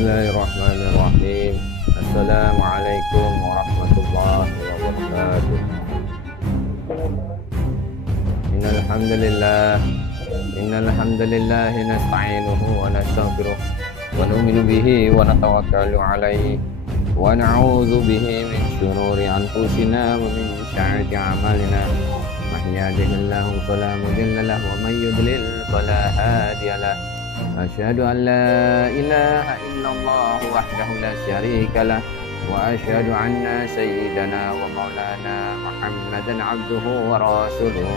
Bismillahirrahmanirrahim. Assalamualaikum warahmatullahi wabarakatuh. Innal hamdalillah nasta'inuhu wa nastaghfiruh wa nu'minu bihi wa natawakkalu 'alaihi wa na'udzu bihi min shururi anfusina wa min sayyi'ati a'malina. May yahdihillahu fala mudilla lahu wa may yudlil fala hadiya lahu. Asyhadu an la ilaha illallah wahdahu la syarika lah wa asyhadu anna sayyidana wa maulana Muhammadan abduhu wa rasuluh.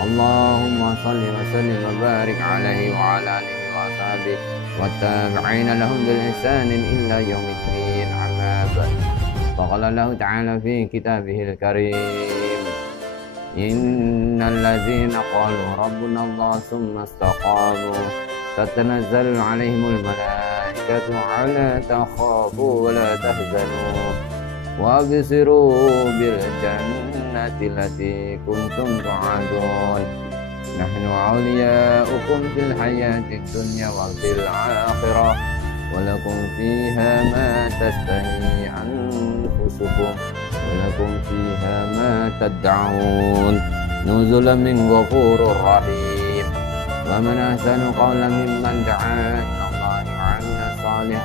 Allahumma salli wa sallim wa barik alaihi wa ala alihi wa ashabihi wa tabi'ina lahum bil ihsanin illa yaumiddin. Amma ba'd. Faqala Allah ta'ala fi kitabihil karim, innal ladzina qalu rabbuna Allah thumma istaqamu tatanazzalu 'alaihimul malaikatu 'alla takhafu wa la tahzanu wa absiru bil jannati allati kuntum tu'adun. Nahnu awliya'ukum fil hayatid dunya wa fil akhirah wa lakum fiha ma tastahi anfusukum wa lakum fiha ma tad'un nuzulan min ghafurur rahim. Wa man ahsanu qawlan mimman da'a ila Allahi wa 'amila shalihan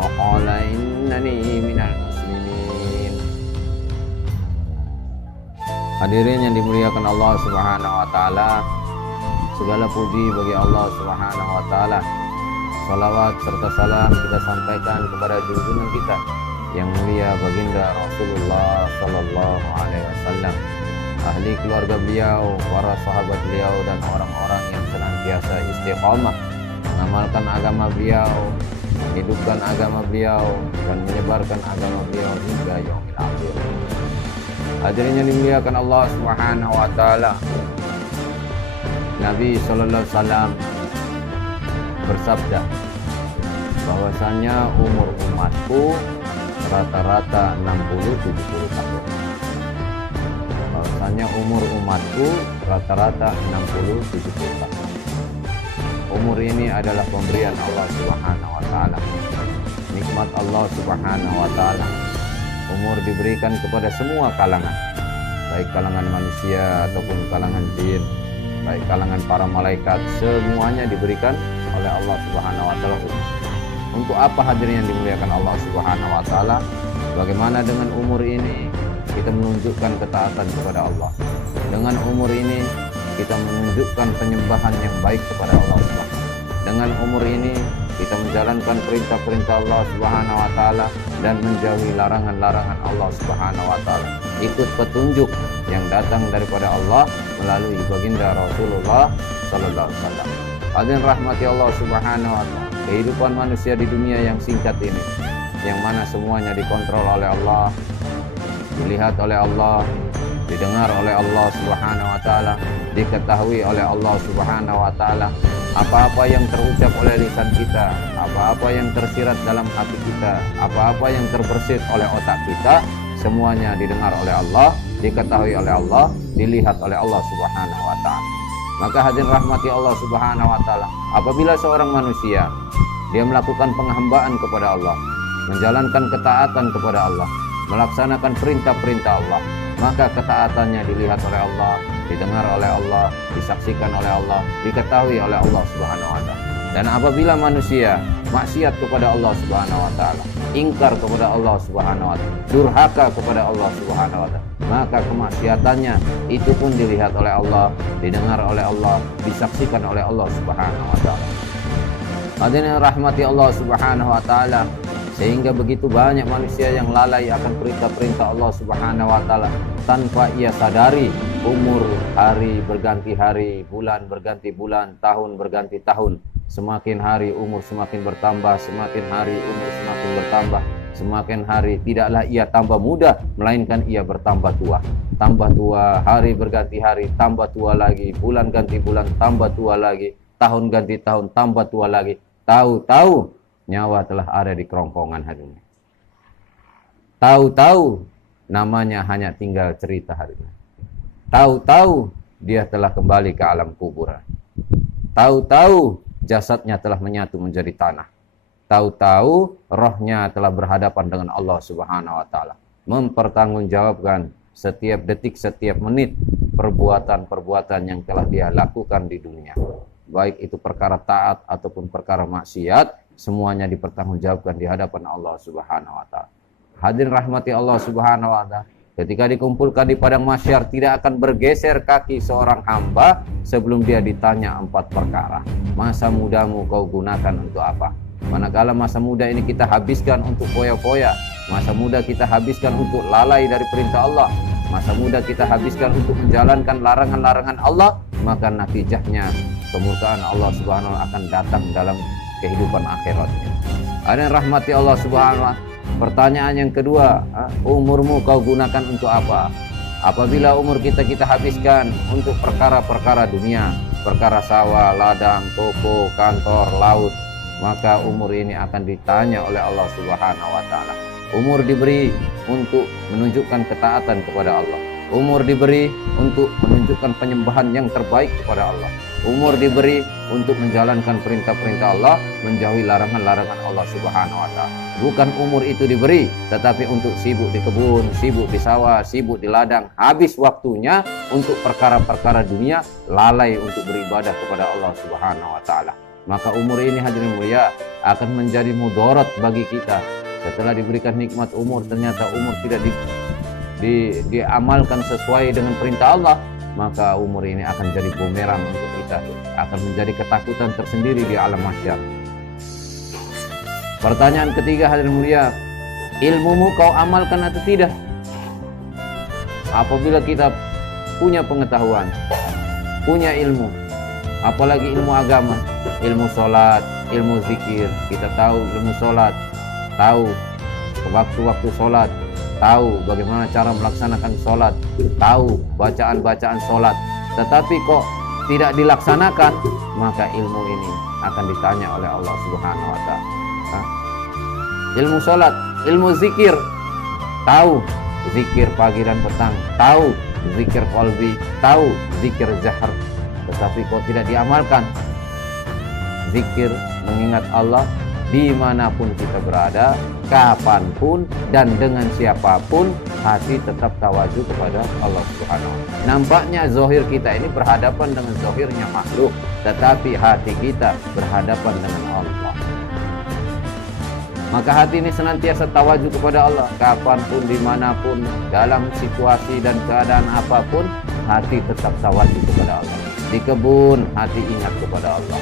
wa qala innani minal muslimin. Hadirin yang dimuliakan Allah Subhanahu wa taala, segala puji bagi Allah Subhanahu wa taala. Salawat serta salam kita sampaikan kepada junjungan kita yang mulia baginda Rasulullah sallallahu alaihi wasallam, ahli keluarga beliau, para sahabat beliau, dan orang-orang yang senantiasa istiqamah mengamalkan agama beliau, menghidupkan agama beliau, dan menyebarkan agama beliau hingga yaumil akhir. Hadirin yang dimuliakan Allah Subhanahu wa taala, Nabi sallallahu alaihi wasallam bersabda bahwasanya umur umatku rata-rata 60-70 tahun. Bahwasanya umur umatku rata-rata 60-70 tahun. Umur ini adalah pemberian Allah Subhanahu wa taala. Nikmat Allah Subhanahu wa taala. Umur diberikan kepada semua kalangan, baik kalangan manusia ataupun kalangan jin, baik kalangan para malaikat, semuanya diberikan oleh Allah Subhanahu wa taala. Untuk apa hadirin yang dimuliakan Allah Subhanahu wa taala? Bagaimana dengan umur ini kita menunjukkan ketaatan kepada Allah. Dengan umur ini kita menunjukkan penyembahan yang baik kepada Allah Subhanahu. Dengan umur ini kita menjalankan perintah-perintah Allah Subhanahu wa taala dan menjauhi larangan-larangan Allah Subhanahu wa taala. Ikut petunjuk yang datang daripada Allah melalui baginda Rasulullah sallallahu alaihi wasallam. Hadirin rahmati Allah Subhanahu wa taala. Kehidupan manusia di dunia yang singkat ini, yang mana semuanya dikontrol oleh Allah, dilihat oleh Allah, didengar oleh Allah Subhanahu wa taala, diketahui oleh Allah Subhanahu wa taala. Apa-apa yang terucap oleh lisan kita, apa-apa yang tersirat dalam hati kita, apa-apa yang terbersit oleh otak kita, semuanya didengar oleh Allah, diketahui oleh Allah, dilihat oleh Allah Subhanahu wa taala. Maka hadirin rahmati Allah Subhanahu wa taala, apabila seorang manusia dia melakukan penghambaan kepada Allah, menjalankan ketaatan kepada Allah, melaksanakan perintah-perintah Allah, maka ketaatannya dilihat oleh Allah, didengar oleh Allah, disaksikan oleh Allah, diketahui oleh Allah Subhanahu wa taala. Dan apabila manusia maksiat kepada Allah Subhanahu wa taala, ingkar kepada Allah Subhanahu wa taala, durhaka kepada Allah Subhanahu wa taala, maka kemaksiatannya itu pun dilihat oleh Allah, didengar oleh Allah, disaksikan oleh Allah Subhanahu wa taala. Hadirin rahmati Allah Subhanahu wa taala, sehingga begitu banyak manusia yang lalai akan perintah-perintah Allah Subhanahu wa taala tanpa ia sadari. Umur hari berganti hari, bulan berganti bulan, tahun berganti tahun. Semakin hari umur semakin bertambah, semakin hari umur semakin bertambah, semakin hari tidaklah ia tambah muda, melainkan ia bertambah tua. Tambah tua, hari berganti hari, tambah tua lagi, bulan ganti bulan, tambah tua lagi, tahun ganti tahun, tambah tua lagi. Tahu-tahu nyawa telah ada di kerongkongan hari ini. Tahu-tahu namanya hanya tinggal cerita hari ini. Tahu-tahu dia telah kembali ke alam kuburan. Tahu-tahu jasadnya telah menyatu menjadi tanah. tahu-tahu rohnya telah berhadapan dengan Allah Subhanahu wa taala, mempertanggungjawabkan setiap detik, setiap menit perbuatan-perbuatan yang telah dia lakukan di dunia. Baik itu perkara taat ataupun perkara maksiat, semuanya dipertanggungjawabkan di hadapan Allah Subhanahu wa taala. Hadirin rahmati Allah Subhanahu wa taala, ketika dikumpulkan di padang mahsyar, tidak akan bergeser kaki seorang hamba sebelum dia ditanya 4 perkara. Masa mudamu kau gunakan untuk apa? Manakala masa muda ini kita habiskan untuk foya-foya, masa muda kita habiskan untuk lalai dari perintah Allah, masa muda kita habiskan untuk menjalankan larangan-larangan Allah, maka natijahnya kemurkaan Allah Subhanahu wa taala akan datang dalam kehidupan akhiratnya. Ada yang rahmati Allah Subhanahu wa taala. Pertanyaan yang kedua, umurmu kau gunakan untuk apa? Apabila umur kita habiskan untuk perkara-perkara dunia, perkara sawah, ladang, toko, kantor, laut, maka umur ini akan ditanya oleh Allah Subhanahu wa taala. Umur diberi untuk menunjukkan ketaatan kepada Allah. Umur diberi untuk menunjukkan penyembahan yang terbaik kepada Allah. Umur diberi untuk menjalankan perintah-perintah Allah, menjauhi larangan-larangan Allah Subhanahu wa taala. Bukan umur itu diberi, tetapi untuk sibuk di kebun, sibuk di sawah, sibuk di ladang. Habis waktunya untuk perkara-perkara dunia, lalai untuk beribadah kepada Allah Subhanahu wa taala. Maka umur ini hadirin mulia akan menjadi mudarat bagi kita. Setelah diberikan nikmat umur, ternyata umur tidak diamalkan sesuai dengan perintah Allah, maka umur ini akan jadi bumerang untuk kita, akan menjadi ketakutan tersendiri di alam mahsyar. Pertanyaan ketiga hadirin mulia, ilmumu kau amalkan atau tidak? Apabila kita punya pengetahuan, punya ilmu, apalagi ilmu agama, ilmu sholat, ilmu zikir, kita tahu ilmu sholat, tahu waktu-waktu sholat, tahu bagaimana cara melaksanakan sholat, tahu bacaan-bacaan sholat, tetapi kok tidak dilaksanakan, maka ilmu ini akan ditanya oleh Allah Subhanahu wa taala. Ilmu sholat, ilmu zikir, tahu zikir pagi dan petang, tahu zikir qalbi, tahu zikir jahar, tetapi kok tidak diamalkan. Zikir mengingat Allah dimanapun kita berada, kapanpun dan dengan siapapun, hati tetap tawajuh kepada Allah Subhanahu wa taala. Nampaknya zahir kita ini berhadapan dengan zahirnya makhluk, tetapi hati kita berhadapan dengan Allah. Maka hati ini senantiasa tawajuh kepada Allah, kapanpun, dimanapun, dalam situasi dan keadaan apapun, hati tetap tawajuh kepada Allah. Di kebun, hati ingat kepada Allah.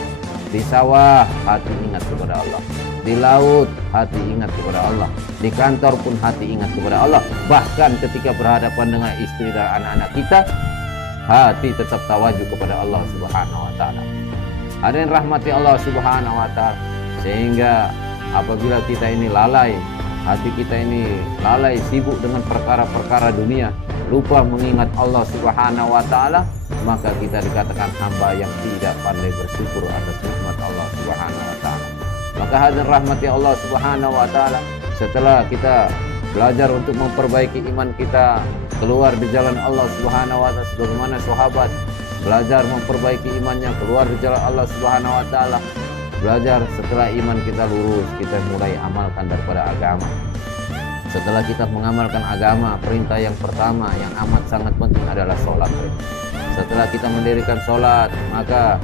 Di sawah, hati ingat kepada Allah. Di laut, hati ingat kepada Allah. Di kantor pun hati ingat kepada Allah. Bahkan ketika berhadapan dengan istri dan anak-anak kita, hati tetap tawajuh kepada Allah Subhanahu wa taala. Ada yang rahmati Allah Subhanahu wa taala, sehingga apabila kita ini lalai, hati kita ini lalai sibuk dengan perkara-perkara dunia, lupa mengingat Allah Subhanahu wa taala, maka kita dikatakan hamba yang tidak pandai bersyukur atas nikmat Allah Subhanahu wa taala. Maka hadirin rahmati Allah Subhanahu wa taala, setelah kita belajar untuk memperbaiki iman kita, keluar di jalan Allah Subhanahu wa taala sebagaimana sahabat belajar memperbaiki imannya, keluar di jalan Allah Subhanahu wa taala, belajar setelah iman kita lurus, kita mulai amalkan daripada agama. Setelah kita mengamalkan agama, perintah yang pertama yang amat sangat penting adalah sholat. Setelah kita mendirikan sholat, maka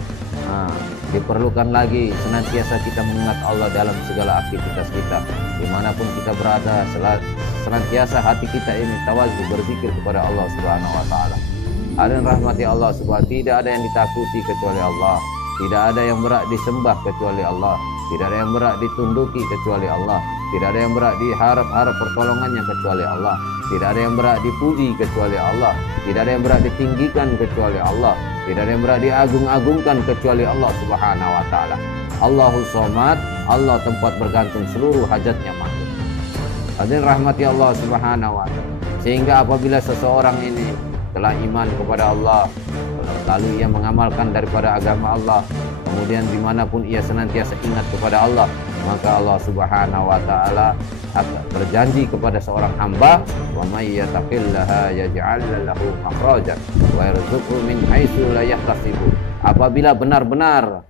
diperlukan lagi senantiasa kita mengingat Allah dalam segala aktivitas kita. Dimanapun kita berada, senantiasa hati kita ini tawazu berzikir kepada Allah Subhanahu wa taala. Ada yang rahmati Allah Subhanahu, tidak ada yang ditakuti kecuali Allah. Tidak ada yang berhak disembah kecuali Allah. Tidak ada yang berhak ditunduki kecuali Allah. Tidak ada yang berhak diharap-harap pertolongannya kecuali Allah. Tidak ada yang berhak dipuji kecuali Allah. Tidak ada yang berhak ditinggikan kecuali Allah. Tidak ada yang berhak diagung-agungkan kecuali Allah Subhanahu wa taala. Allahus Somad, Allah tempat bergantung seluruh hajatnya makhluk. Hadirin rahmati Allah Subhanahu wa taala. Sehingga apabila seseorang ini telah iman kepada Allah, lalu ia mengamalkan daripada agama Allah, kemudian dimanapun ia senantiasa ingat kepada Allah, maka Allah Subhanahu wa taala akan berjanji kepada seorang hamba, wa may yattaqillaha yaj'al lahu makhrajan wa yarzuqhu min haitsu la yahtasib. Apabila benar-benar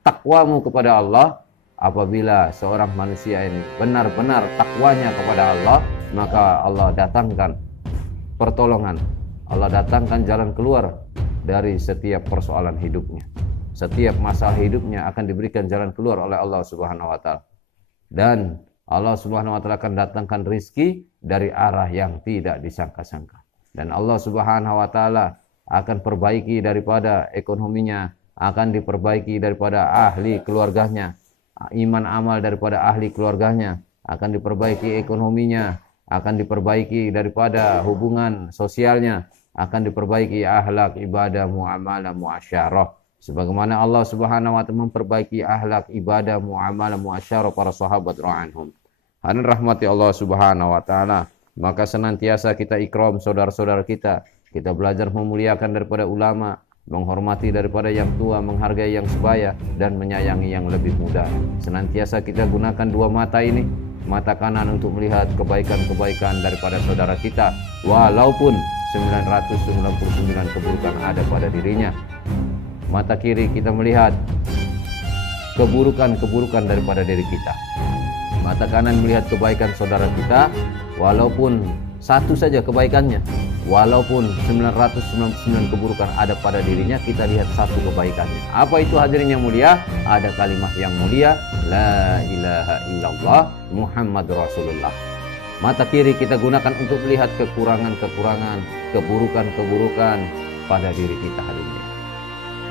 takwamu kepada Allah, apabila seorang manusia ini benar-benar takwanya kepada Allah, maka Allah datangkan pertolongan, Allah datangkan jalan keluar dari setiap persoalan hidupnya. Setiap masalah hidupnya akan diberikan jalan keluar oleh Allah Subhanahu wa taala. Dan Allah Subhanahu wa taala akan datangkan rizki dari arah yang tidak disangka-sangka. Dan Allah Subhanahu wa taala akan perbaiki daripada ekonominya, akan diperbaiki daripada ahli keluarganya, iman amal daripada ahli keluarganya, akan diperbaiki ekonominya, akan diperbaiki daripada hubungan sosialnya, akan diperbaiki akhlak, ibadah, muamalah, muasyarah. Sebagaimana Allah Subhanahu wa taala memperbaiki akhlak, ibadah, muamalah, muasyarah para sahabat radhiyallahu anhum. Hadirin rahmati Allah Subhanahu wa taala, maka senantiasa kita ikram saudara-saudara kita. Kita belajar memuliakan daripada ulama, menghormati daripada yang tua, menghargai yang sebaya, dan menyayangi yang lebih muda. Senantiasa kita gunakan dua mata ini, mata kanan untuk melihat kebaikan-kebaikan daripada saudara kita, walaupun 999 keburukan ada pada dirinya. Mata kiri kita melihat keburukan-keburukan daripada diri kita. Mata kanan melihat kebaikan saudara kita, walaupun satu saja kebaikannya, walaupun 999 keburukan ada pada dirinya, kita lihat satu kebaikannya. Apa itu hadirin yang mulia? Ada kalimat yang mulia, la ilaha illallah Muhammad Rasulullah. Mata kiri kita gunakan untuk melihat kekurangan-kekurangan, keburukan-keburukan pada diri kita hadirin.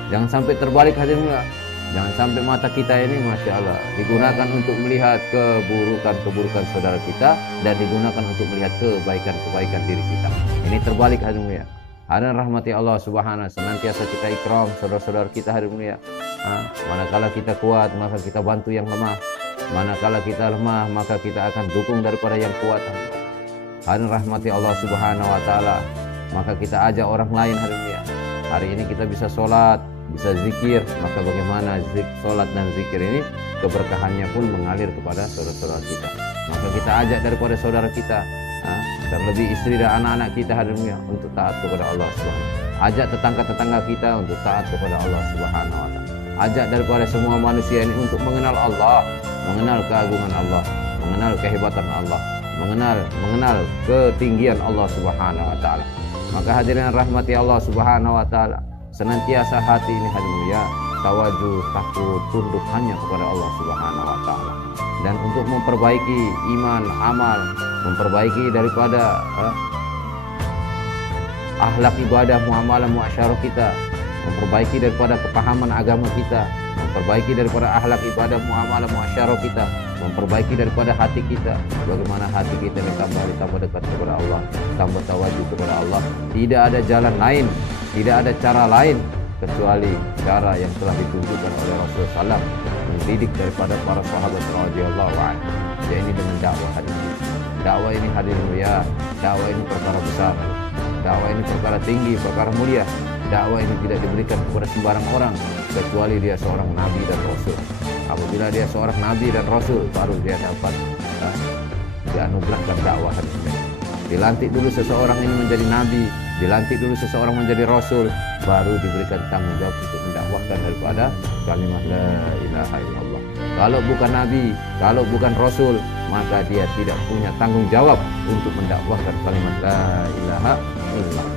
Jangan sampai terbalik hadirin. Jangan sampai mata kita ini, Masya Allah, digunakan untuk melihat keburukan-keburukan saudara kita dan digunakan untuk melihat kebaikan-kebaikan diri kita. Ini terbalik hadirin ya. Hadirin rahmati Allah Subhanahu, senantiasa kita ikram saudara-saudara kita hadirin ya. Manakala kita kuat, maka kita bantu yang lemah. Manakala kita lemah, maka kita akan dukung daripada yang kuat. Hadirin rahmati Allah Subhanahu wa taala, maka kita ajak orang lain hadirin ya. Hari ini kita bisa sholat, bisa zikir, maka bagaimana sholat dan zikir ini keberkahannya pun mengalir kepada saudara-saudara kita. Maka kita ajak daripada saudara kita, terlebih istri dan anak-anak kita hadirin untuk taat kepada Allah Subhanahu. Ajak tetangga-tetangga kita untuk taat kepada Allah Subhanahu wa taala. Ajak daripada semua manusia ini untuk mengenal Allah, mengenal keagungan Allah, mengenal kehebatan Allah, mengenal ketinggian Allah Subhanahu wa taala. Maka hadirin rahmati Allah Subhanahu wa taala, senantiasa hati ini hadirin ya, tawajuh, takut, tunduk hanya kepada Allah Subhanahu wa taala. Dan untuk memperbaiki iman, amal, memperbaiki daripada akhlak ibadah, muamalah, muasyarah kita, memperbaiki daripada kepahaman agama kita, memperbaiki daripada akhlak ibadah, muamalah, muasyarah kita, memperbaiki daripada hati kita, bagaimana hati kita ditambah dekat kepada Allah, tambah tawajuh kepada Allah. Tidak ada jalan lain, tidak ada cara lain kecuali cara yang telah ditunjukkan oleh Rasulullah SAW, mendidik daripada para sahabat radhiyallahu anhu, yaitu dengan dakwah hadirin. Dakwah ini hadirin ya, dakwah ini perkara besar, dakwah ini perkara tinggi, perkara mulia. Dakwah ini tidak diberikan kepada sembarang orang kecuali dia seorang nabi dan rasul. Apabila dia seorang nabi dan rasul, baru dia dapat dianugerahkan dakwah hadirin. Dilantik dulu seseorang ini menjadi nabi, dilantik dulu seseorang menjadi rasul, baru diberikan tanggung jawab untuk mendakwahkan daripada kalimat la ilaha illallah. Kalau bukan nabi, kalau bukan rasul, maka dia tidak punya tanggung jawab untuk mendakwahkan kalimat la ilaha illallah.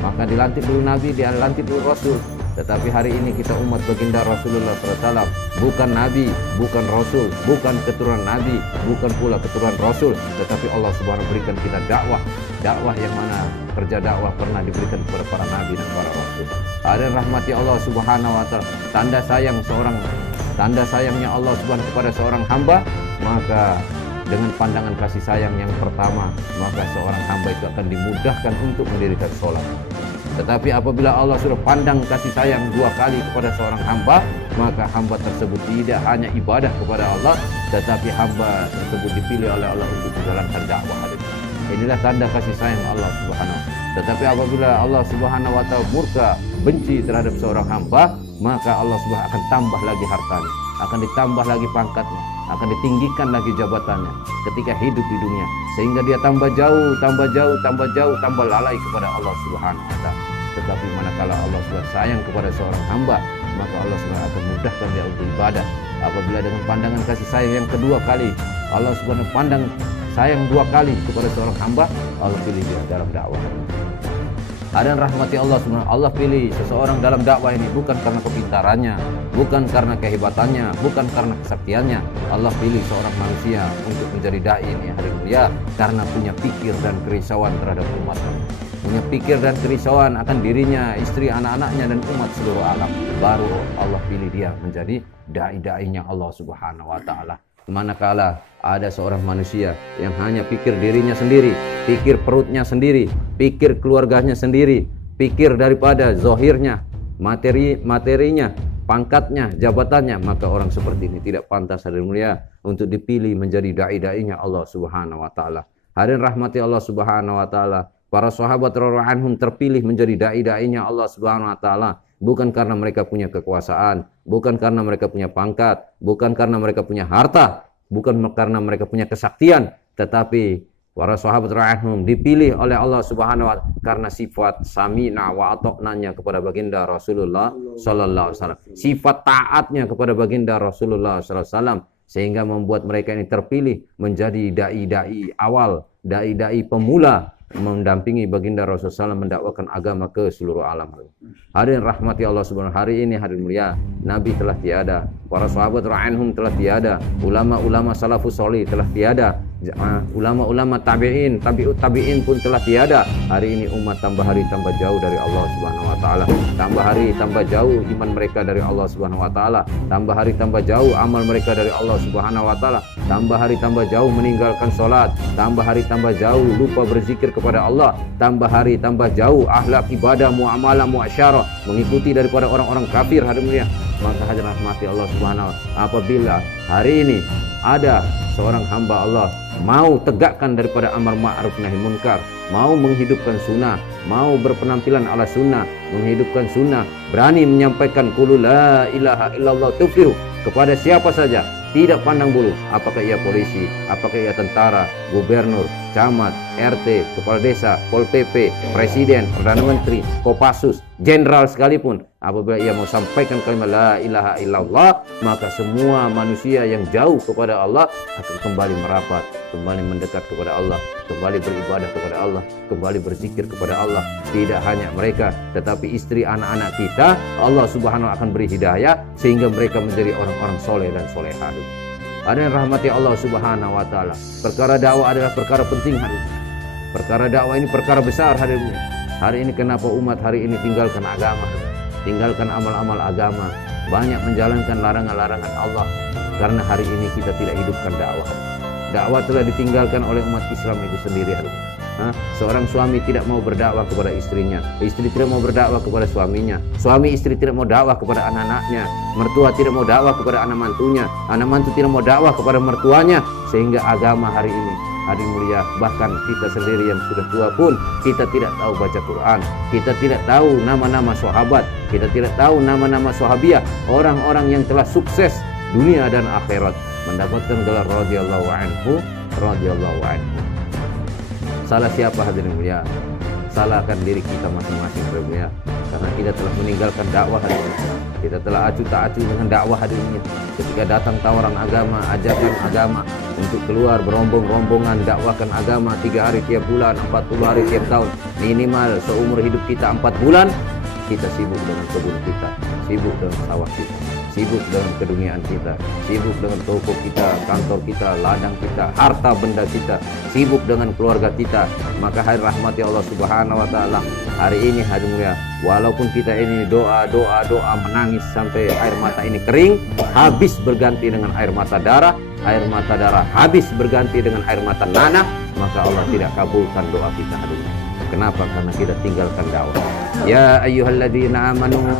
Maka dilantik dulu nabi, dilantik dulu rasul. Tetapi hari ini kita umat baginda Rasulullah SAW, bukan nabi, bukan rasul, bukan keturunan nabi, bukan pula keturunan rasul, tetapi Allah Subhanahu berikan kita dakwah, dakwah yang mana kerja dakwah pernah diberikan kepada para nabi dan para rasul. Ada rahmati Allah Subhanahu wa taala, tanda sayangnya Allah Subhanahu kepada seorang hamba, maka dengan pandangan kasih sayang yang pertama, maka seorang hamba itu akan dimudahkan untuk mendirikan sholat. Tetapi apabila Allah sudah pandang kasih sayang dua kali kepada seorang hamba, maka hamba tersebut tidak hanya ibadah kepada Allah, tetapi hamba tersebut dipilih oleh Allah untuk menjalankan dakwah. Inilah tanda kasih sayang Allah Subhanahu. Tetapi apabila Allah Subhanahu wa taala murka, benci terhadap seorang hamba, maka Allah Subhanahu akan tambah lagi hartanya, akan ditambah lagi pangkatnya, akan ditinggikan lagi jabatannya ketika hidup di dunia, sehingga dia tambah jauh, tambah lalai kepada Allah Subhanahu wa taala. Tetapi manakala Allah Subhanahu sayang kepada seorang hamba, maka Allah Subhanahu akan mudahkan dia untuk ibadah. Apabila dengan pandangan kasih sayang yang kedua kali, Allah Subhanahu pandang sayang dua kali kepada seorang hamba, Allah pilih dia dalam dakwah. Ada yang rahmati Allah Subhanahu, Allah pilih seseorang dalam dakwah ini bukan karena kepintarannya, bukan karena kehebatannya, bukan karena kesaktiannya. Allah pilih seorang manusia untuk menjadi dai ini hari mulia karena punya pikir dan kerisauan terhadap umat, punya pikir dan kerisauan akan dirinya, istri, anak-anaknya dan umat seluruh alam. Baru Allah pilih dia menjadi dai-dainya Allah Subhanahu wa taala. Manakala ada seorang manusia yang hanya pikir dirinya sendiri, pikir perutnya sendiri, pikir keluarganya sendiri, pikir daripada zahirnya, materinya, pangkatnya, jabatannya, maka orang seperti ini tidak pantas hadirin mulia untuk dipilih menjadi dai-dainya Allah Subhanahu wa taala. Hadirin rahmati Allah Subhanahu wa taala, para sahabat radhiyallahu anhum terpilih menjadi dai-dainya Allah Subhanahu wa taala bukan karena mereka punya kekuasaan, bukan karena mereka punya pangkat, bukan karena mereka punya harta, bukan karena mereka punya kesaktian, tetapi para sahabat radhiyallahu anhum dipilih oleh Allah Subhanahu wa taala karena sifat sami'na wa ata'nanya kepada baginda Rasulullah sallallahu alaihi wasallam, sifat taatnya kepada baginda Rasulullah sallallahu alaihi wasallam, sehingga membuat mereka ini terpilih menjadi dai-dai awal, dai-dai pemula mendampingi baginda Rasulullah SAW mendakwakan agama ke seluruh alam. Hadirin rahmati Allah Subhanahu, hari ini hadirin mulia, Nabi telah tiada, para sahabat radhiyallahu telah tiada, ulama-ulama salafus salih telah tiada, ulama-ulama tabi'in, tabi'ut tabi'in pun telah tiada. Hari ini umat tambah hari tambah jauh dari Allah Subhanahu wa taala, tambah hari tambah jauh iman mereka dari Allah Subhanahu wa taala, tambah hari tambah jauh amal mereka dari Allah Subhanahu wa taala, tambah hari tambah jauh meninggalkan salat, tambah hari tambah jauh lupa berzikir kepada Allah, tambah hari tambah jauh akhlak ibadah muamalah muasyarah mengikuti daripada orang-orang kafir. Hadirin mulia, maka hadirin rahmati Allah Subhanahu wa taala, apabila hari ini ada seorang hamba Allah mau tegakkan daripada amar ma'ruf nahi munkar, mau menghidupkan sunnah, mau berpenampilan ala sunnah, menghidupkan sunnah, berani menyampaikan qul la ilaha illallah tuflihu kepada siapa saja, tidak pandang bulu apakah ia polisi, apakah ia tentara, gubernur, camat, RT, kepala desa, Pol PP, presiden, perdana menteri, Kopassus, jenderal sekalipun, apabila ia mau sampaikan kalimat la ilaha illallah, maka semua manusia yang jauh kepada Allah akan kembali merapat, kembali mendekat kepada Allah, kembali beribadah kepada Allah, kembali berzikir kepada Allah. Tidak hanya mereka, tetapi istri, anak-anak kita, Allah Subhanahu akan beri hidayah sehingga mereka menjadi orang-orang soleh dan solehah. Ada yang rahmati Allah Subhanahu wa taala. Perkara dakwah adalah perkara penting hari ini. Perkara dakwah ini perkara besar hari ini. Hari ini kenapa umat hari ini tinggalkan agama, tinggalkan amal-amal agama, banyak menjalankan larangan-larangan Allah karena hari ini kita tidak hidupkan dakwah. Dakwah telah ditinggalkan oleh umat Islam itu sendiri hari ini. Seorang suami tidak mau berdakwah kepada istrinya, istri tidak mau berdakwah kepada suaminya, suami istri tidak mau dakwah kepada anak-anaknya, mertua tidak mau dakwah kepada anak mantunya, anak mantu tidak mau dakwah kepada mertuanya, sehingga agama hari ini hadirin mulia, bahkan kita sendiri yang sudah tua pun kita tidak tahu baca Quran, kita tidak tahu nama-nama sahabat, kita tidak tahu nama-nama sahabiah, orang-orang yang telah sukses dunia dan akhirat mendapatkan gelar radhiyallahu anhu, radhiyallahu anhu. Salah siapa hadirin mulia? Salahkan diri kita masing-masing hadirin mulia, karena kita telah meninggalkan dakwah hadirin mulia. Kita telah acuh tak acuh dengan dakwah hadirin mulia. Ketika datang tawaran agama, ajakan agama untuk keluar berombong-rombongan dakwahkan agama 3 hari tiap bulan, 40 hari tiap tahun, minimal seumur hidup kita 4 bulan, kita sibuk dengan kebun kita, sibuk dengan sawah kita, sibuk dengan keduniaan kita, sibuk dengan toko kita, kantor kita, ladang kita, harta benda kita, sibuk dengan keluarga kita. Maka hari rahmati Allah Subhanahu wa taala, hari ini hadirin mulia, walaupun kita ini doa menangis sampai air mata ini kering, habis berganti dengan air mata darah habis berganti dengan air mata nanah, maka Allah tidak kabulkan doa kita hadirin. Kenapa? Karena kita tinggalkan dakwah. Ya ayyuhalladzina amanu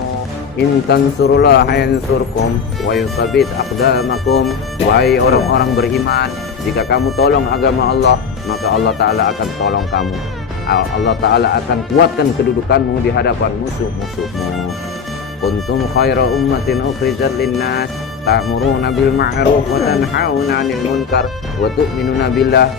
in tansurullaha yansurkum wa yutsabbit aqdamakum. Wahai orang-orang beriman, jika kamu tolong agama Allah, maka Allah Ta'ala akan tolong kamu. Allah Ta'ala akan kuatkan kedudukanmu di hadapan musuh-musuhmu. Kuntum khaira ummatin ukhrijat linnas ta'muruna bil ma'ruf wa tanhauna 'anil munkar wa tu'minuna billah.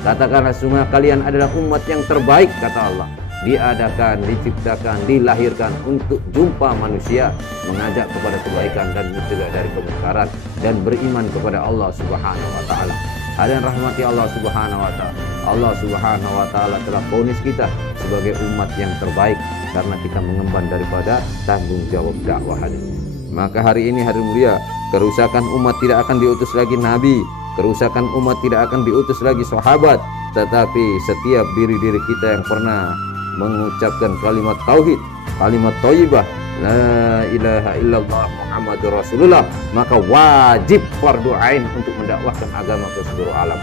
Katakanlah sungguh kalian adalah umat yang terbaik, kata Allah. diadakan, diciptakan, dilahirkan untuk jumpa manusia, mengajak kepada kebaikan dan mencegah dari kemungkaran, dan beriman kepada Allah Subhanahu wa taala. Hadirin rahmati Allah Subhanahu wa taala. Allah Subhanahu wa taala telah vonis kita sebagai umat yang terbaik karena kita mengemban daripada tanggung jawab dakwah hadis. Maka hari ini hari mulia, kerusakan umat tidak akan diutus lagi nabi, kerusakan umat tidak akan diutus lagi sahabat, tetapi setiap diri-diri kita yang pernah mengucapkan kalimat tauhid, kalimat thayyibah, la ilaha illallah Muhammadur Rasulullah, maka wajib fardu ain untuk mendakwahkan agama ke seluruh alam.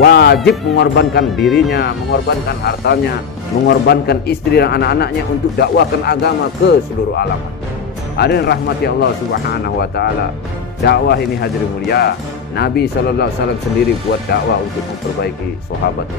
Wajib mengorbankan dirinya, mengorbankan hartanya, mengorbankan istri dan anak-anaknya untuk dakwahkan agama ke seluruh alam. Hadirin rahmati Allah Subhanahu wa taala. Dakwah ini hadirin mulia, Nabi SAW sendiri buat dakwah untuk memperbaiki sahabat.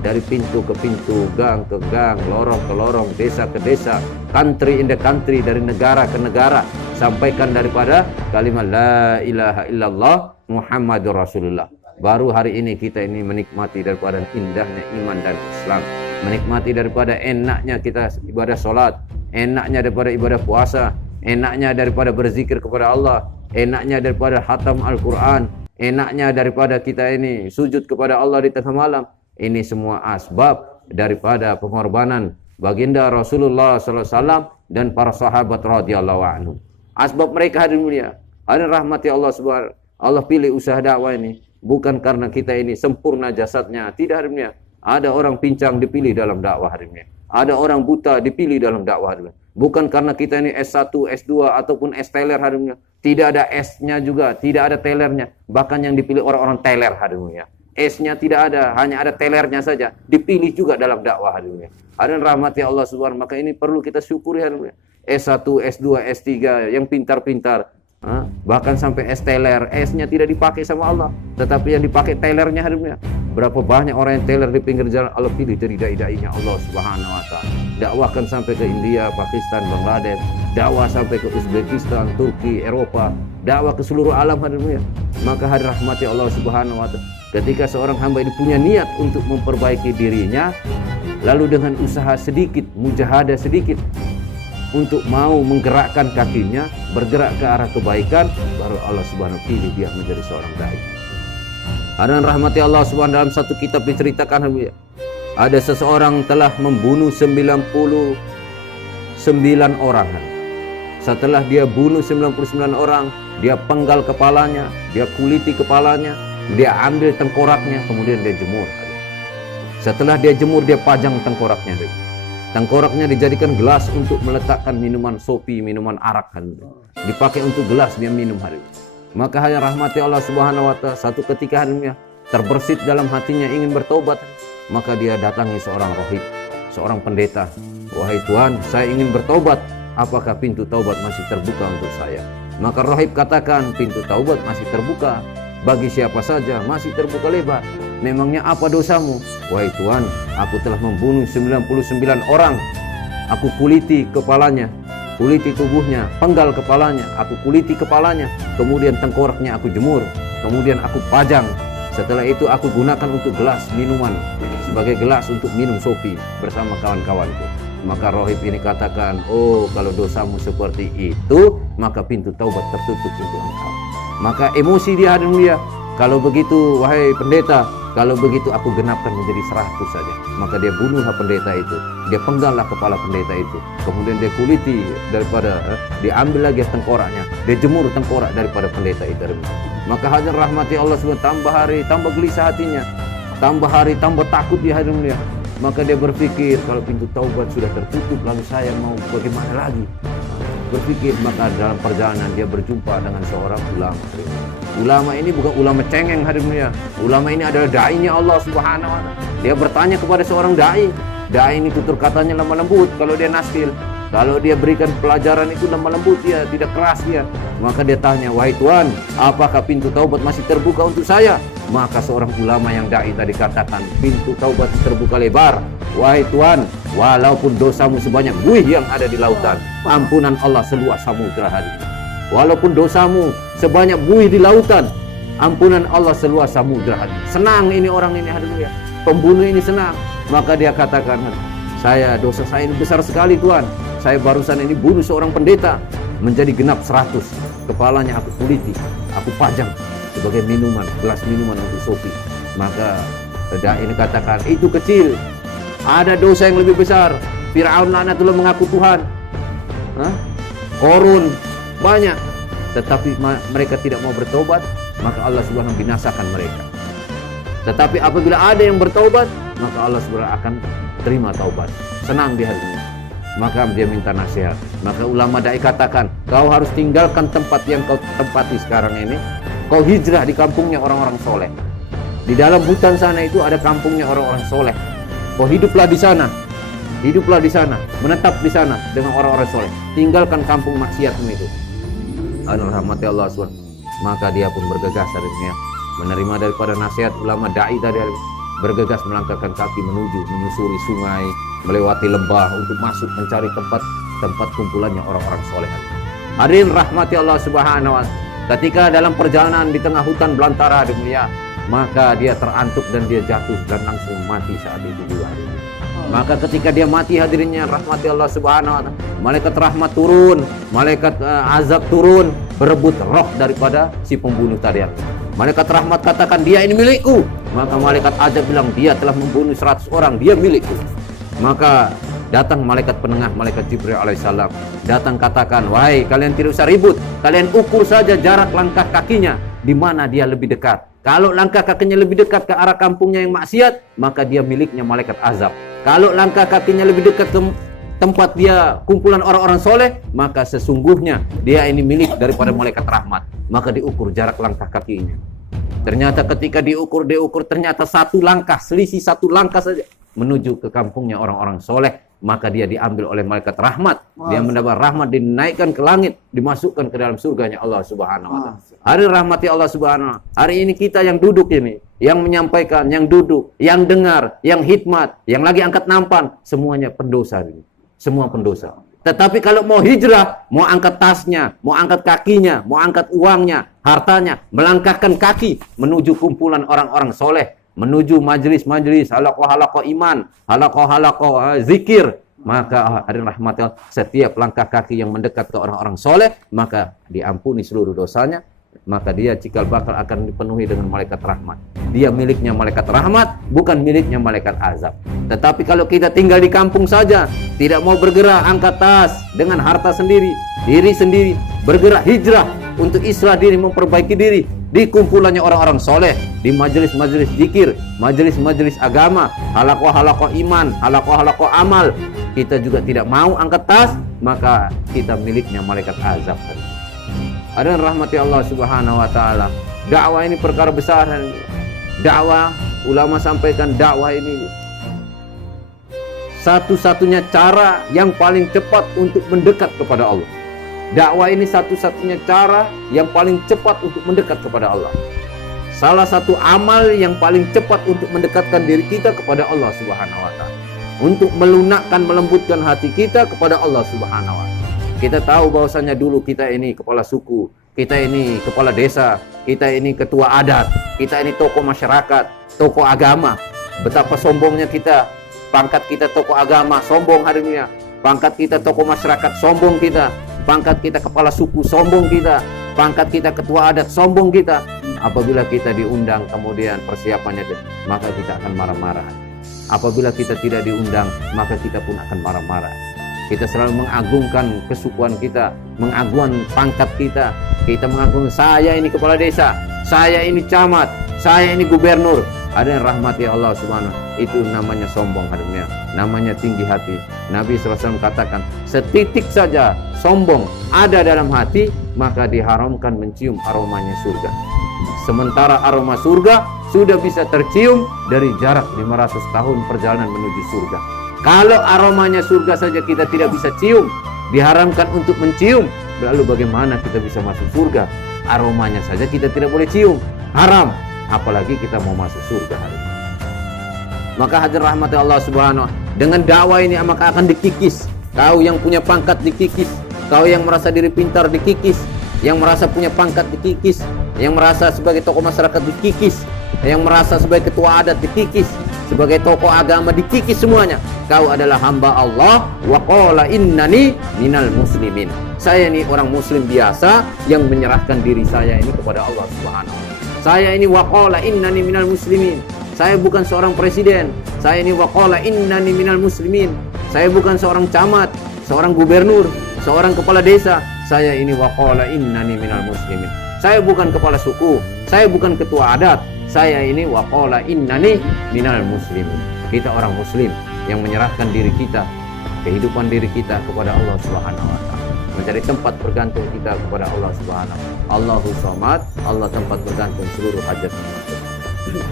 Dari pintu ke pintu, gang ke gang, lorong ke lorong, desa ke desa, country in the country, dari negara ke negara, sampaikan daripada kalimat la ilaha illallah Muhammadur Rasulullah. Baru hari ini kita ini menikmati daripada indahnya iman dan Islam, menikmati daripada enaknya kita ibadah solat, enaknya daripada ibadah puasa, enaknya daripada berzikir kepada Allah, enaknya daripada khatam Al-Quran, enaknya daripada kita ini sujud kepada Allah di tengah malam. Ini semua asbab daripada pengorbanan baginda Rasulullah SAW dan para sahabat radhiyallahu anhu. Asbab mereka hadirin mulia, hadirin rahmati Allah subhanahu. Allah pilih usaha dakwah ini bukan karena kita ini sempurna jasadnya, tidak hadirin mulia. Ada orang pincang dipilih dalam dakwah hadirin mulia. Ada orang buta dipilih dalam dakwah hadirin mulia. Bukan karena kita ini S1, S2 ataupun S-teler hadirin mulia. Tidak ada S-nya juga, tidak ada telernya. Bahkan yang dipilih orang-orang teler hadirin mulia. S-nya tidak ada, hanya ada telernya saja. Dipilih juga dalam dakwah hadirin mulia. Hadirin rahmati Allah subhanahu. Maka ini perlu kita syukuri hadirin mulia. S1, S2, S3 yang pintar-pintar. Bahkan sampai S-teler, S-nya tidak dipakai sama Allah, tetapi yang dipakai telernya hadirin mulia. Berapa banyak orang yang teler di pinggir jalan Allah pilih jadi dai-dainya Allah Subhanahu wa taala. Dakwahkan sampai ke India, Pakistan, Bangladesh, dakwah sampai ke Uzbekistan, Turki, Eropa, dakwah ke seluruh alam hadirin. Maka hadirin rahmati Allah Subhanahu wa taala, ketika seorang hamba ini punya niat untuk memperbaiki dirinya, lalu dengan usaha sedikit, mujahadah sedikit untuk mau menggerakkan kakinya bergerak ke arah kebaikan, baru Allah Subhanahu wa taala pilih dia menjadi seorang dai. Hadirin rahmati Allah Subhanahu dalam satu kitab diceritakan ada seseorang telah membunuh 99 orang. Setelah dia bunuh 99 orang, dia penggal kepalanya, dia kuliti kepalanya, dia ambil tengkoraknya, kemudian dia jemur. Setelah dia jemur, dia pajang tengkoraknya. Tengkoraknya dijadikan gelas untuk meletakkan minuman sopi, minuman arak. Dipakai untuk gelas dia minum hari. Maka hanya rahmati Allah Subhanahu wa taala, satu ketika hatinya terbersit dalam hatinya ingin bertobat, maka dia datangi seorang rohib, seorang pendeta. Wahai Tuhan, saya ingin bertobat, apakah pintu taubat masih terbuka untuk saya? Maka rohib katakan, pintu taubat masih terbuka bagi siapa saja, masih terbuka lebar. Memangnya apa dosamu? Wahai Tuhan, aku telah membunuh 99 orang. Aku kuliti kepalanya, kuliti tubuhnya, penggal kepalanya, aku kuliti kepalanya, kemudian tengkoraknya aku jemur, kemudian aku pajang. Setelah itu aku gunakan untuk gelas minuman, sebagai gelas untuk minum sopi bersama kawan-kawanku. Maka rohib ini katakan, oh kalau dosamu seperti itu, maka pintu taubat tertutup untuk engkau. Maka emosi dia hadirin dia, kalau begitu wahai pendeta, kalau begitu aku genapkan menjadi 100 saja. Maka dia bunuhlah pendeta itu, dia penggallah kepala pendeta itu, kemudian dia kuliti daripada, diambil lagi tengkoraknya, dia jemur tengkorak daripada pendeta itu. Maka hadirin rahmati Allah SWT, tambah hari tambah gelisah hatinya, tambah hari tambah takut dia hadirin dia. Maka dia berpikir, kalau pintu taubat sudah tertutup, lalu saya mau bagaimana lagi? Berpikir, maka dalam perjalanan dia berjumpa dengan seorang ulama. Ulama ini bukan ulama cengeng hadirin ya. Ulama ini adalah dai-nya Allah Subhanahu wa taala. Dia bertanya kepada seorang dai. Dai ini tutur katanya lemah lembut kalau dia naskil. Kalau dia berikan pelajaran itu lemah lembut, dia tidak keras dia. Maka dia tanya, wahai Tuhan, apakah pintu taubat masih terbuka untuk saya? Maka seorang ulama yang dai tadi katakan, pintu taubat terbuka lebar. Wahai Tuhan, walaupun dosamu sebanyak buih yang ada di lautan, ampunan Allah seluas samudra hari. Walaupun dosamu sebanyak buih di lautan, ampunan Allah seluas samudra hari. Senang ini orang ini hadirin ya. Pembunuh ini senang. Maka dia katakan, dosa saya ini besar sekali Tuhan. Saya barusan ini bunuh seorang pendeta, menjadi genap 100. Kepalanya aku kuliti, aku pajang sebagai minuman, gelas minuman untuk Sofi. Maka dai ini katakan, itu kecil. Ada dosa yang lebih besar. Fir'aun laknatullah mengaku Tuhan. Korun banyak, tetapi mereka tidak mau bertobat, maka Allah Subhanahu binasakan mereka. Tetapi apabila ada yang bertobat, maka Allah Subhanahu akan terima taubat. Senang di hatinya. Maka dia minta nasihat. Maka ulama dai katakan, kau harus tinggalkan tempat yang kau tempati sekarang ini. Kau hijrah di kampungnya orang-orang soleh. Di dalam hutan sana itu ada kampungnya orang-orang soleh. Kau hiduplah di sana. Hiduplah di sana, menetap di sana dengan orang-orang soleh. Tinggalkan kampung maksiatmu itu. Rahmati Allah SWT. Maka dia pun bergegas akhirnya menerima daripada nasihat ulama dai tadi, bergegas melangkahkan kaki menyusuri sungai, melewati lembah untuk masuk mencari tempat kumpulannya orang-orang soleh. Hadirin rahmati Allah Subhanahu wa Ta'ala. Ketika dalam perjalanan di tengah hutan belantara dunia, maka dia terantuk dan dia jatuh dan langsung mati saat itu juga. Maka ketika dia mati, hadirinnya rahmati Allah Subhanahu wa Ta'ala, malaikat rahmat turun, malaikat azab turun, berebut roh daripada si pembunuh tadi. Malaikat rahmat katakan, dia ini milikku. Maka malaikat azab bilang, dia telah membunuh 100 orang, dia milikku. Maka datang malaikat penengah, malaikat Jibril alaihissalam, datang katakan, wahai kalian tidak usah ribut, kalian ukur saja jarak langkah kakinya, di mana dia lebih dekat. Kalau langkah kakinya lebih dekat ke arah kampungnya yang maksiat, maka dia miliknya malaikat azab. Kalau langkah kakinya lebih dekat ke tempat dia kumpulan orang-orang soleh, maka sesungguhnya dia ini milik daripada malaikat rahmat. Maka diukur jarak langkah kakinya. Ternyata ketika diukur ternyata satu langkah, selisih satu langkah saja menuju ke kampungnya orang-orang soleh, maka dia diambil oleh malaikat rahmat. Dia mendapat rahmat, dinaikkan ke langit, dimasukkan ke dalam surganya Allah Subhanahu wa Ta'ala. Hari rahmati Allah Subhanahu wa Ta'ala. Hari ini kita yang duduk ini, yang menyampaikan, yang duduk, yang dengar, yang hikmat, yang lagi angkat nampan, semuanya pendosa ini. Semua pendosa. Tetapi kalau mau hijrah, mau angkat tasnya, mau angkat kakinya, mau angkat uangnya, hartanya, melangkahkan kaki menuju kumpulan orang-orang soleh, menuju majelis-majelis, halaqah-halaqah iman, halaqah-halaqah zikir, maka hadirin rahmatillah, setiap langkah kaki yang mendekat ke orang-orang soleh, maka diampuni seluruh dosanya, maka dia cikal bakal akan dipenuhi dengan malaikat rahmat. Dia miliknya malaikat rahmat, bukan miliknya malaikat azab. Tetapi kalau kita tinggal di kampung saja, tidak mau bergerak, angkat tas dengan harta sendiri, diri sendiri, bergerak hijrah untuk islah diri, memperbaiki diri di kumpulannya orang-orang soleh, di majelis-majelis zikir, majelis-majelis agama, halaqah-halaqah iman, halaqah-halaqah amal, kita juga tidak mau angkat tas, maka kita miliknya malaikat azab. Ada rahmati Allah Subhanahu wa Ta'ala. Dakwah ini perkara besar. Dakwah, ulama sampaikan dakwah ini satu-satunya cara yang paling cepat untuk mendekat kepada Allah. Dakwah ini satu-satunya cara yang paling cepat untuk mendekat kepada Allah. Salah satu amal yang paling cepat untuk mendekatkan diri kita kepada Allah Subhanahu wa Ta'ala. Untuk melunakkan, melembutkan hati kita kepada Allah Subhanahu wa Ta'ala. Kita tahu bahwasanya dulu kita ini kepala suku, kita ini kepala desa, kita ini ketua adat, kita ini tokoh masyarakat, tokoh agama. Betapa sombongnya kita, pangkat kita tokoh agama, sombong hari ini. Pangkat kita tokoh masyarakat, sombong kita. Pangkat kita kepala suku, sombong kita. Pangkat kita ketua adat, sombong kita. Apabila kita diundang kemudian persiapannya, maka kita akan marah-marah. Apabila kita tidak diundang, maka kita pun akan marah-marah. Kita selalu mengagungkan kesukuan kita, mengagungkan pangkat kita. Kita mengagungkan, saya ini kepala desa, saya ini camat, saya ini gubernur. Ada yang rahmati Allah Subhanahu. Itu namanya sombong hadirin. Namanya tinggi hati. Nabi SAW katakan, setitik saja sombong ada dalam hati, maka diharamkan mencium aromanya surga. Sementara aroma surga sudah bisa tercium dari jarak 500 tahun perjalanan menuju surga. Kalau aromanya surga saja kita tidak bisa cium, diharamkan untuk mencium, lalu bagaimana kita bisa masuk surga? Aromanya saja kita tidak boleh cium, haram. Apalagi kita mau masuk surga. Maka hadir rahmat Allah Subhanahu wa Ta'ala. Dengan dakwah ini maka akan dikikis. Kau yang punya pangkat dikikis, kau yang merasa diri pintar dikikis, yang merasa punya pangkat dikikis, yang merasa sebagai tokoh masyarakat dikikis, yang merasa sebagai ketua adat dikikis. sebagai tokoh agama dikikis semuanya. Kau adalah hamba Allah, wa qala innani minal muslimin. Saya ini orang muslim biasa yang menyerahkan diri saya ini kepada Allah Subhanahu wa taala. Saya ini wa qala innani minal muslimin. Saya bukan seorang presiden. Saya ini wa qala innani minal muslimin. Saya bukan seorang camat, seorang gubernur, seorang kepala desa. Saya ini wa qala innani minal muslimin. Saya bukan kepala suku, saya bukan ketua adat. Saya ini wa qala innani minal muslimin. Kita orang muslim yang menyerahkan diri kita, kehidupan diri kita kepada Allah Subhanahu wa taala. Mencari tempat bergantung kita kepada Allah Subhanahu wa taala. Allahu Samad, Allah tempat bergantung seluruh hajat manusia.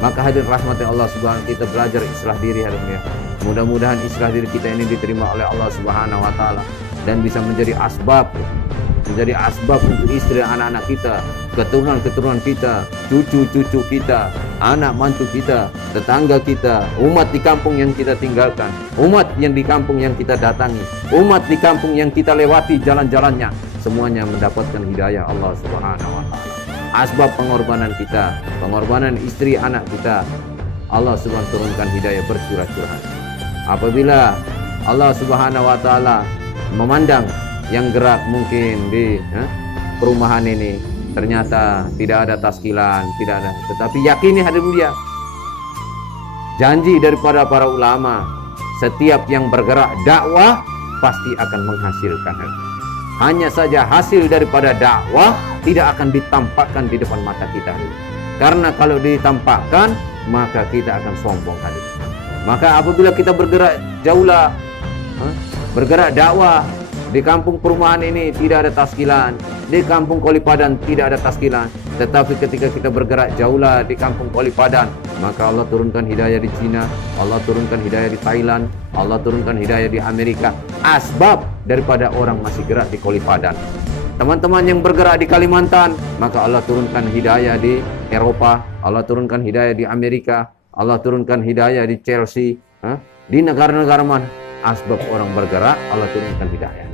Maka hadir rahmat Allah Subhanahu wa taala, kita belajar islah diri hari ini. Mudah-mudahan islah diri kita ini diterima oleh Allah Subhanahu wa taala dan bisa menjadi asbab untuk istri anak-anak kita, keturunan-keturunan kita, cucu-cucu kita, anak mantu kita, tetangga kita, umat di kampung yang kita tinggalkan, umat yang di kampung yang kita datangi, umat di kampung yang kita lewati jalan-jalannya, semuanya mendapatkan hidayah Allah Subhanahu wa taala. Asbab pengorbanan kita, pengorbanan istri anak kita, Allah Subhanahu turunkan hidayah bercurah-curahan. Apabila Allah Subhanahu wa taala memandang yang gerak mungkin di perumahan ini ternyata tidak ada taskilan, tidak ada, tetapi yakini hadir mulia janji daripada para ulama, setiap yang bergerak dakwah pasti akan menghasilkan. Hanya saja hasil daripada dakwah tidak akan ditampakkan di depan mata kita, karena kalau ditampakkan maka kita akan sombong hadir. Maka apabila kita bergerak jauhlah, bergerak dakwah di kampung perumahan ini tidak ada taskilan, di kampung Kolipadan tidak ada taskilan, tetapi ketika kita bergerak jauhlah di kampung Kolipadan, maka Allah turunkan hidayah di Cina, Allah turunkan hidayah di Thailand, Allah turunkan hidayah di Amerika. Asbab daripada orang masih gerak di Kolipadan. Teman-teman yang bergerak di Kalimantan, maka Allah turunkan hidayah di Eropa, Allah turunkan hidayah di Amerika, Allah turunkan hidayah di Chelsea, di negara-negara mana. Asbab orang bergerak, Allah turunkan hidayah.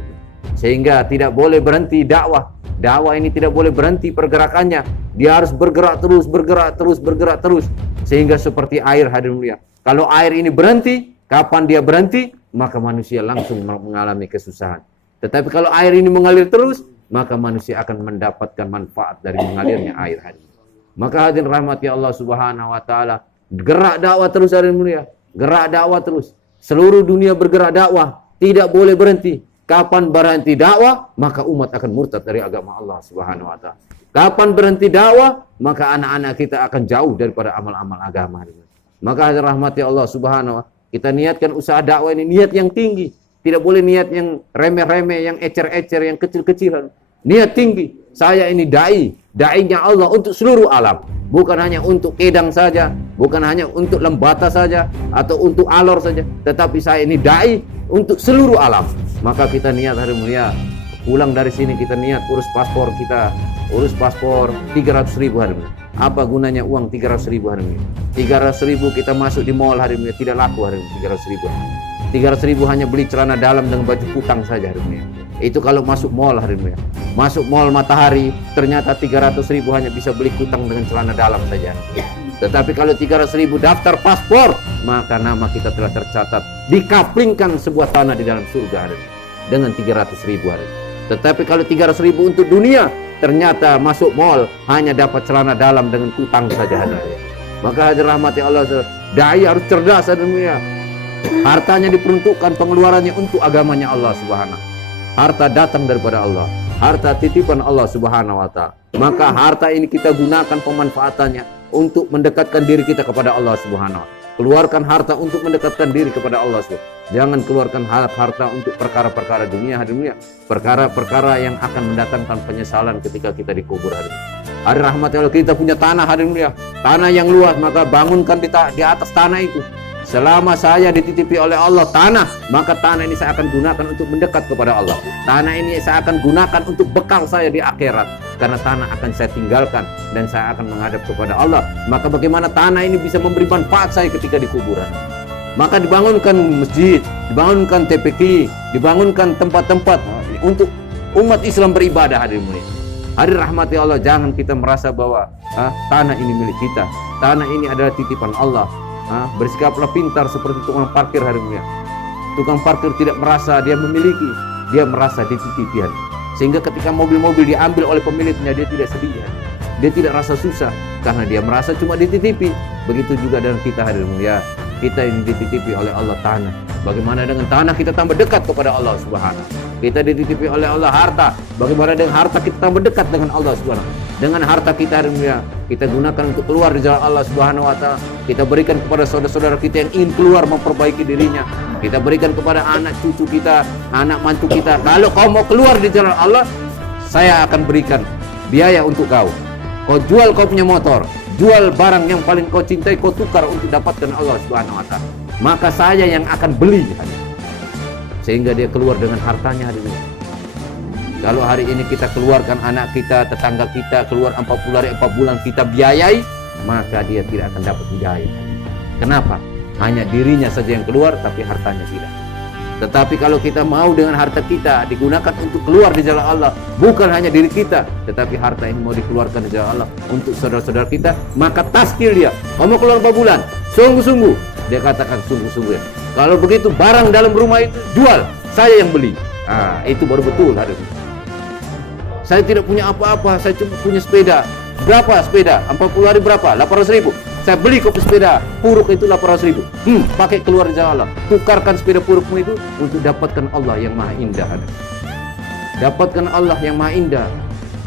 Sehingga tidak boleh berhenti dakwah. Dakwah ini tidak boleh berhenti pergerakannya. Dia harus bergerak terus, bergerak terus, bergerak terus. Sehingga seperti air hadirin mulia. Kalau air ini berhenti, kapan dia berhenti? Maka manusia langsung mengalami kesusahan. Tetapi kalau air ini mengalir terus, maka manusia akan mendapatkan manfaat dari mengalirnya air hadirin. Maka hadirin rahmati Allah Subhanahu wa taala, gerak dakwah terus hadirin mulia. Gerak dakwah terus. Seluruh dunia bergerak dakwah, tidak boleh berhenti. Kapan berhenti dakwah, maka umat akan murtad dari agama Allah Subhanahu wa taala. Kapan berhenti dakwah, maka anak-anak kita akan jauh daripada amal-amal agama. Maka rahmati Allah Subhanahu wa taala, kita niatkan usaha dakwah ini niat yang tinggi. Tidak boleh niat yang remeh-remeh, yang ecer-ecer, yang kecil-kecilan. Niat tinggi. Saya ini dai-nya Allah untuk seluruh alam. Bukan hanya untuk Kedang saja, bukan hanya untuk Lembata saja, atau untuk Alor saja. Tetapi saya ini dai untuk seluruh alam. Maka kita niat hari mulia, pulang dari sini kita niat urus paspor kita, urus paspor 300.000 hari mulia. Apa gunanya uang 300.000 hari mulia? 300.000 kita masuk di mall hari mulia, tidak laku hari mulia 300.000. 300.000 hanya beli celana dalam dengan baju kutang saja hari mulia. Itu kalau masuk mall hari mulia. Masuk mall Matahari, ternyata 300.000 hanya bisa beli kutang dengan celana dalam saja. Tetapi kalau 300.000 daftar paspor, maka nama kita telah tercatat, dikaplingkan sebuah tanah di dalam surga hari ini, dengan 300.000 hari. Tetapi kalau 300.000 untuk dunia, ternyata masuk mall hanya dapat celana dalam dengan kutang saja hari ini. Maka hadir rahmati Allah, dai harus cerdas hari ini. Hartanya diperuntukkan pengeluarannya untuk agamanya Allah Subhanahu. Harta datang daripada Allah, harta titipan Allah Subhanahu wa taala. Maka harta ini kita gunakan pemanfaatannya untuk mendekatkan diri kita kepada Allah Subhanahu wa taala. Keluarkan harta untuk mendekatkan diri kepada Allah Subhanahu. Jangan keluarkan harta untuk perkara-perkara dunia, hadirin. Perkara-perkara yang akan mendatangkan penyesalan ketika kita dikubur hadirin. Hari rahmat Allah, kita punya tanah hadirin ya. Tanah yang luas, maka bangunkan di atas tanah itu. Selama saya dititipi oleh Allah tanah, maka tanah ini saya akan gunakan untuk mendekat kepada Allah. Tanah ini saya akan gunakan untuk bekal saya di akhirat. Karena tanah akan saya tinggalkan dan saya akan menghadap kepada Allah. Maka bagaimana tanah ini bisa memberi manfaat saya ketika di kuburan? Maka dibangunkan masjid, dibangunkan TPQ, dibangunkan tempat-tempat untuk umat Islam beribadah hadirin mulia. Hadir rahmati Allah, jangan kita merasa bahwa tanah ini milik kita. Tanah ini adalah titipan Allah. Bersikaplah pintar seperti tukang parkir hari mulia. Tukang parkir tidak merasa dia memiliki, dia merasa dititipi. Sehingga ketika mobil-mobil diambil oleh pemiliknya, dia tidak sedih. Dia tidak rasa susah karena dia merasa cuma dititipi. Begitu juga dengan kita hari mulia. Kita ini dititipi oleh Allah tanah. Bagaimana dengan tanah kita tambah dekat kepada Allah Subhanahu. Kita dititipi oleh Allah harta. Bagaimana dengan harta kita tambah dekat dengan Allah Subhanahu. Dengan harta kita hari mulia, kita gunakan untuk keluar di jalan Allah Subhanahu wa taala. Kita berikan kepada saudara-saudara kita yang ingin keluar memperbaiki dirinya. Kita berikan kepada anak cucu kita, anak mantu kita. Kalau kau mau keluar di jalan Allah, saya akan berikan biaya untuk kau. Kau jual kau punya motor, jual barang yang paling kau cintai, kau tukar untuk dapatkan Allah Subhanahu wa taala. Maka saya yang akan beli. Sehingga dia keluar dengan hartanya hari ini. Kalau hari ini kita keluarkan anak kita, tetangga kita, keluar 40 hari 4 bulan kita biayai, maka dia tidak akan dapat hidayah. Kenapa? Hanya dirinya saja yang keluar, tapi hartanya tidak. Tetapi kalau kita mau dengan harta kita digunakan untuk keluar di jalan Allah, bukan hanya diri kita, tetapi harta ini mau dikeluarkan di jalan Allah untuk saudara-saudara kita, maka taskil dia. Kamu keluar 4 bulan, sungguh-sungguh. Dia katakan sungguh-sungguh. Kalau begitu barang dalam rumah itu jual, saya yang beli. Itu baru betul hari ini. Saya tidak punya apa-apa, saya cuma punya sepeda. Berapa sepeda? 40 hari berapa? 800.000. Saya beli kopi sepeda puruk itu 800.000. Pakai keluar jalan. Tukarkan sepeda purukmu itu untuk dapatkan Allah yang maha indah. Dapatkan Allah yang maha indah.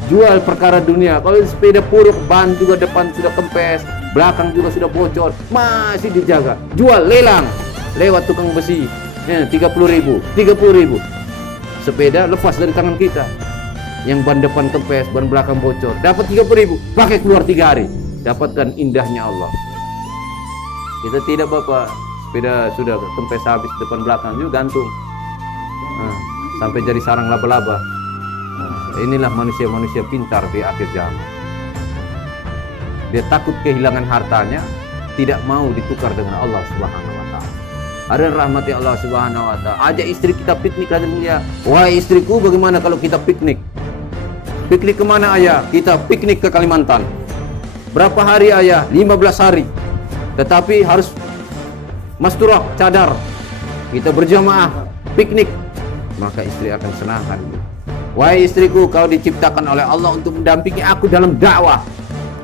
Jual perkara dunia. Kalau sepeda puruk, ban juga depan sudah kempes, belakang juga sudah bocor, masih dijaga. Jual, lelang. Lewat tukang besi. 30.000, 30.000. Sepeda lepas dari tangan kita. Yang ban depan kempes, ban belakang bocor, dapat 30.000, pakai keluar 3 hari. Dapatkan indahnya Allah. Kita tidak Bapak, sepeda sudah kempes habis depan belakang juga gantung. Sampai jadi sarang laba-laba. Inilah manusia-manusia pintar di akhir zaman. Dia takut kehilangan hartanya, tidak mau ditukar dengan Allah Subhanahu wa taala. Ada rahmati Allah Subhanahu wa taala. Ajak istri kita piknik hari mulia. Wahai istriku, bagaimana kalau kita piknik? Piknik kemana ayah? Kita piknik ke Kalimantan. Berapa hari ayah? 15 hari. Tetapi harus masturah, cadar. Kita berjamaah, piknik. Maka istri akan senang. Wahai istriku, kau diciptakan oleh Allah untuk mendampingi aku dalam dakwah.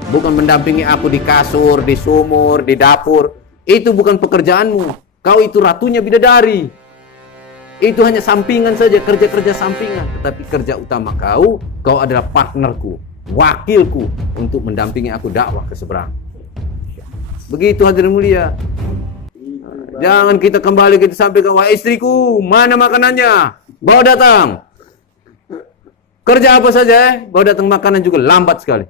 Bukan mendampingi aku di kasur, di sumur, di dapur. Itu bukan pekerjaanmu. Kau itu ratunya bidadari. Itu hanya sampingan saja, kerja-kerja sampingan. Tetapi kerja utama kau adalah partnerku, wakilku untuk mendampingi aku dakwah ke seberang. Begitu hadirin mulia. Jangan kita kembali kita sampaikan, wahai istriku, mana makanannya? Bawa datang. Kerja apa saja, bawa datang makanan juga lambat sekali.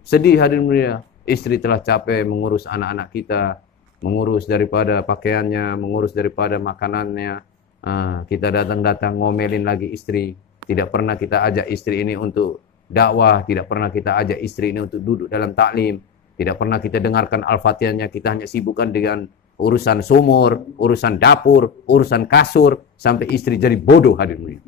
Sedih hadirin mulia. Istri telah capek mengurus anak-anak kita, mengurus daripada pakaiannya, mengurus daripada makanannya. Kita datang-datang ngomelin lagi istri. Tidak pernah kita ajak istri ini untuk dakwah, tidak pernah kita ajak istri ini untuk duduk dalam taklim, tidak pernah kita dengarkan al-fatihahnya. Kita hanya sibukkan dengan urusan sumur, urusan dapur, urusan kasur, sampai istri jadi bodoh hadirin.